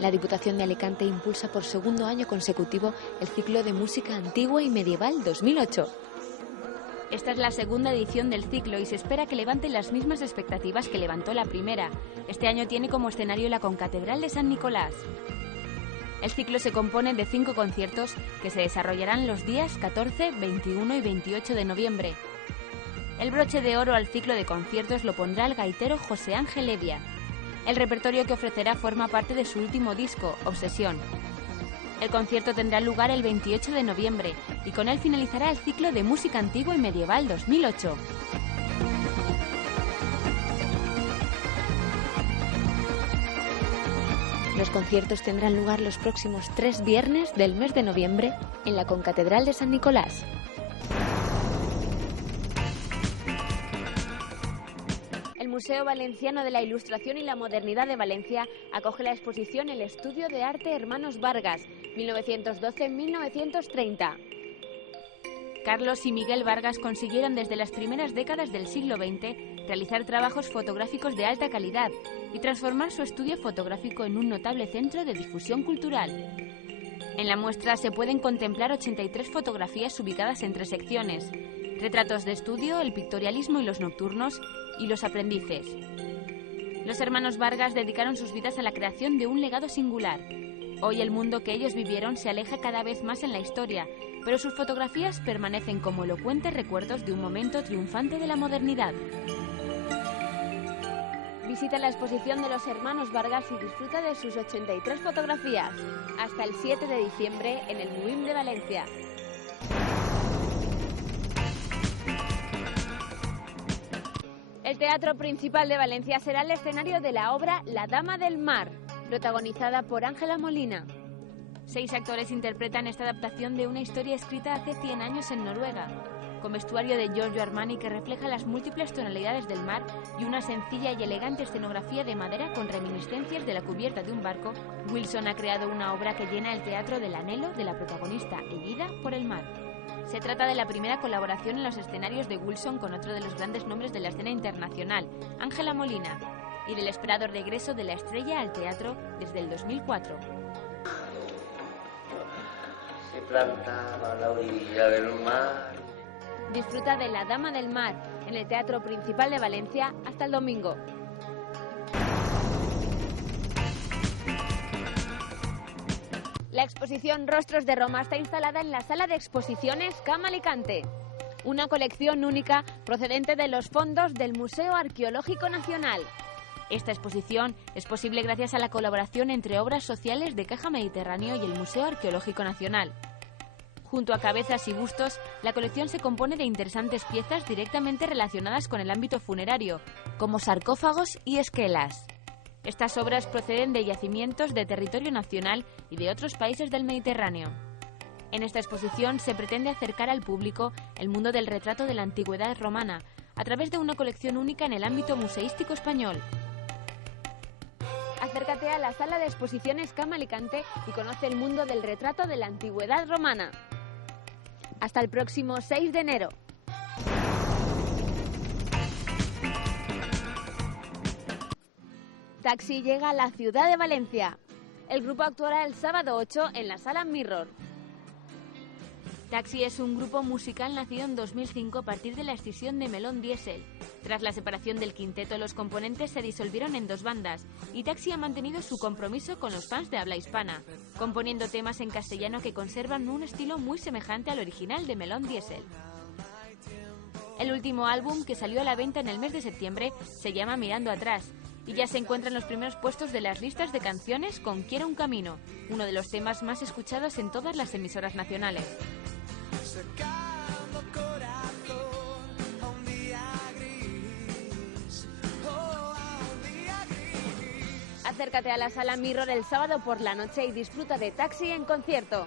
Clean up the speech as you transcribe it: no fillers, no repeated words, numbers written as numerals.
La Diputación de Alicante impulsa por segundo año consecutivo el ciclo de música antigua y medieval 2008. Esta es la segunda edición del ciclo y se espera que levante las mismas expectativas que levantó la primera. Este año tiene como escenario la Concatedral de San Nicolás. El ciclo se compone de 5 conciertos que se desarrollarán los días 14, 21 y 28 de noviembre. El broche de oro al ciclo de conciertos lo pondrá el gaitero José Ángel Evia. El repertorio que ofrecerá forma parte de su último disco, Obsesión. El concierto tendrá lugar el 28 de noviembre y con él finalizará el ciclo de música antigua y medieval 2008. Los conciertos tendrán lugar los próximos 3 viernes del mes de noviembre en la Concatedral de San Nicolás. El Museo Valenciano de la Ilustración y la Modernidad de Valencia acoge la exposición El Estudio de Arte Hermanos Vargas, 1912-1930. Carlos y Miguel Vargas consiguieron desde las primeras décadas del siglo XX realizar trabajos fotográficos de alta calidad y transformar su estudio fotográfico en un notable centro de difusión cultural. En la muestra se pueden contemplar 83 fotografías ubicadas en 3 secciones: retratos de estudio, el pictorialismo y los nocturnos, y los aprendices. Los hermanos Vargas dedicaron sus vidas a la creación de un legado singular. Hoy el mundo que ellos vivieron se aleja cada vez más en la historia, pero sus fotografías permanecen como elocuentes recuerdos de un momento triunfante de la modernidad. Visita la exposición de los hermanos Vargas y disfruta de sus 83 fotografías. Hasta el 7 de diciembre en el MUIM de Valencia. El Teatro Principal de Valencia será el escenario de la obra La Dama del Mar, protagonizada por Ángela Molina. 6 actores interpretan esta adaptación de una historia escrita hace 100 años en Noruega, con vestuario de Giorgio Armani que refleja las múltiples tonalidades del mar y una sencilla y elegante escenografía de madera con reminiscencias de la cubierta de un barco. Wilson ha creado una obra que llena el teatro del anhelo de la protagonista erguida por el mar. Se trata de la primera colaboración en los escenarios de Wilson con otro de los grandes nombres de la escena internacional, Ángela Molina, y del esperado regreso de la estrella al teatro desde el 2004. Se plantaba a la orilla del mar. Disfruta de La Dama del Mar en el Teatro Principal de Valencia hasta el domingo. La exposición Rostros de Roma está instalada en la sala de exposiciones Cama Alicante, una colección única procedente de los fondos del Museo Arqueológico Nacional. Esta exposición es posible gracias a la colaboración entre obras sociales de Caja Mediterráneo y el Museo Arqueológico Nacional. Junto a cabezas y bustos, la colección se compone de interesantes piezas directamente relacionadas con el ámbito funerario, como sarcófagos y esquelas. Estas obras proceden de yacimientos de territorio nacional y de otros países del Mediterráneo. En esta exposición se pretende acercar al público el mundo del retrato de la antigüedad romana a través de una colección única en el ámbito museístico español. Acércate a la sala de exposiciones Cama Alicante y conoce el mundo del retrato de la antigüedad romana. Hasta el próximo 6 de enero. Taxi llega a la ciudad de Valencia. El grupo actuará el sábado 8 en la Sala Mirror. Taxi es un grupo musical nacido en 2005 a partir de la escisión de Melón Diesel. Tras la separación del quinteto, los componentes se disolvieron en 2 bandas y Taxi ha mantenido su compromiso con los fans de habla hispana, componiendo temas en castellano que conservan un estilo muy semejante al original de Melón Diesel. El último álbum, que salió a la venta en el mes de septiembre, se llama Mirando Atrás y ya se encuentra en los primeros puestos de las listas de canciones con Quiero un camino, uno de los temas más escuchados en todas las emisoras nacionales. Acércate a la Sala Mirror el sábado por la noche y disfruta de Taxi en concierto.